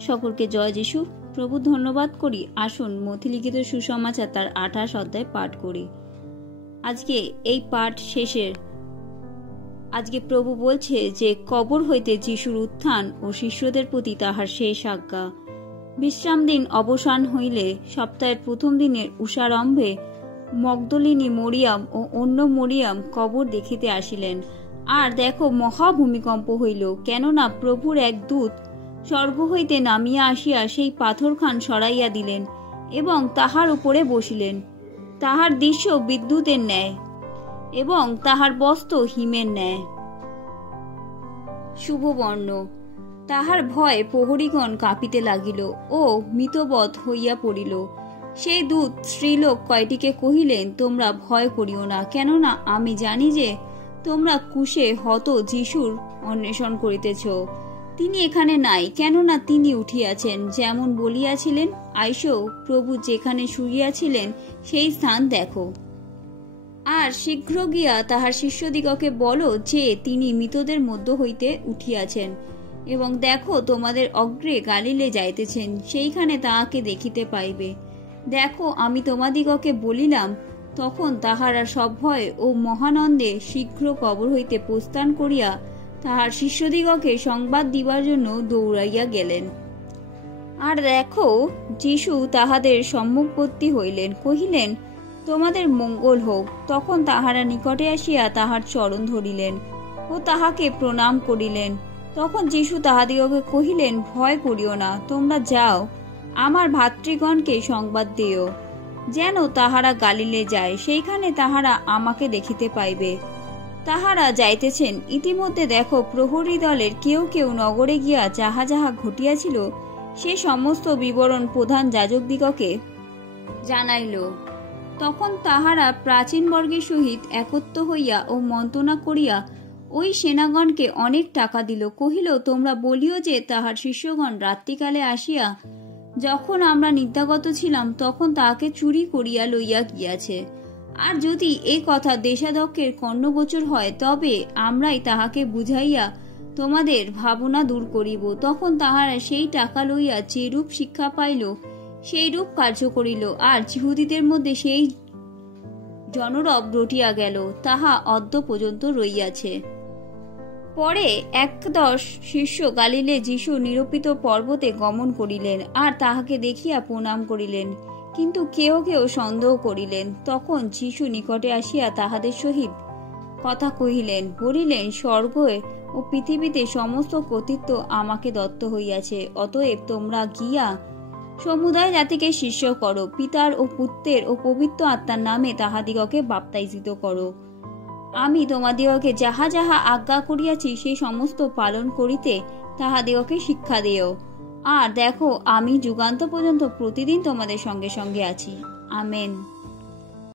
সকলকে জয় যিশু। প্রভু ধন্যবাদ করি। আসুন মথিলিখিত সুসমাচার তার 28 অধ্যায় পাঠ করি। আজকে এই পাঠ শেষের আজকে প্রভু বলছে যে কবর হইতে যিশুর উত্থান ও শিষ্যদের প্রতি তাহার শেষ আজ্ঞা। বিশ্রাম দিন অবসান হইলে সপ্তাহের প্রথম দিনের উষারম্ভে মগদলিনী মরিয়াম ও অন্য মরিয়াম কবর দেখিতে আসিলেন। আর দেখো, মহা ভূমিকম্প হইল, কেননা প্রভুর এক দূত স্বর্গ হইতে নামিয়া আসিয়া সেই পাথরখান সরাইয়া দিলেন এবং তাহার উপরে বসিলেন। তাহার দৃশ্য বিদ্যুতের ন্যায় এবং তাহার বস্ত্র হিমের ন্যায় শুভবর্ণ। তাহার ভয়ে প্রহরীগণ কাঁপিতে লাগিল ও মৃতবৎ হইয়া পড়িল। সেই দূত স্ত্রীলোক কয়টিকে কহিলেন, তোমরা ভয় করিও না, কেননা আমি জানি যে তোমরা কুশে হত যিশুর অন্বেষণ করিতেছ। তিনি এখানে নাই, কেননা তিনি উঠিয়াছেন, যেমন বলিয়াছিলেন। আইসো, প্রভু যেখানে শুইয়াছিলেন সেই স্থান দেখো। আর শীঘ্র গিয়া তাহার শিষ্যদিগকে বলো যে তিনি মৃতদের মধ্য হইতে উঠিয়াছেন, এবং দেখো তোমাদের অগ্রে গালিলে যাইতেছেন, সেইখানে তাহাকে দেখিতে পাইবে। দেখো, আমি তোমাদিগকে বলিলাম। তখন তাহারা সভয়ে ও মহানন্দে শীঘ্র কবর হইতে প্রস্থান করিয়া তাহার শিষ্যদিগকে সংবাদ দিবার জন্য দৌড়াইয়া গেলেন। আর দেখো, যিশু তাহাদের সম্মুখবর্তী হইলেন, কহিলেন, তোমাদের মঙ্গল হোক। তখন তাহারা নিকটে আসিয়া তাহার চরণ ধরিলেন ও তাহাকে প্রণাম করিলেন। তখন যিশু তাহাদিগকে কহিলেন, ভয় করিও না, তোমরা যাও, আমার ভাতৃগণকে সংবাদ দিও, যেন তাহারা গালিলে যায়, সেইখানে তাহারা আমাকে দেখিতে পাইবে। তাহারা যাইতেছেন। ইতিমধ্যে দেখো, প্রহরী দলের কেউ কেউ নগরে গিয়া যাহা যাহা ঘটিয়াছিল সে সমস্ত বিবরণ প্রধান যাজকদিগকে জানাইল। তখন তাহারা প্রাচীনবর্গের সহিত একত্র হইয়া ও মন্ত্রণা করিয়া ওই সেনাগণকে অনেক টাকা দিল। কহিল, তোমরা বলিও যে তাহার শিষ্যগণ রাত্রিকালে আসিয়া যখন আমরা নিদ্রাগত ছিলাম তখন তাহাকে চুরি করিয়া লইয়া গিয়াছে। আর যদি এই কথা দেশাধ্যক্ষের কর্ণগোচর হয়, তবে আমরাই তাহাকে বুঝাইয়া তোমাদের ভাবনা দূর করিব। তখন তাহারা সেই টাকা লইয়া যেরূপ শিক্ষা পাইল সেই রূপ কার্য করিল। আর যিহুদীদের মধ্যে সেই জনরব রটিয়া গেল, তাহা অদ্য পর্যন্ত রইয়াছে। পরে 11 শিষ্য গালিলে যিশু নিরূপিত পর্বতে গমন করিলেন, আর তাহাকে দেখিয়া প্রণাম করিলেন, কিন্তু কেহ কেহ সন্দেহ করিলেন। তখন যিশু নিকটে আসিয়া তাহাদের সহিত কথা কহিলেন, বলিলেন, স্বর্গ ও পৃথিবীতে সমস্ত কর্তৃত্ব আমাকে দত্ত হইয়াছে। অতএব তোমরা গিয়া সমুদায় জাতিকে শিষ্য করো, পিতার ও পুত্রের ও পবিত্র আত্মার নামে তাহাদিগকে বাপ্তাইজিত করো। আমি তোমাদিগকে যাহা যাহা আজ্ঞা করিয়াছি সেই সমস্ত পালন করিতে তাহাদিগকে শিক্ষা দিও। আর দেখো, আমি যুগান্ত পর্যন্ত প্রতিদিন তোমাদের সঙ্গে সঙ্গে আছি। আমেন।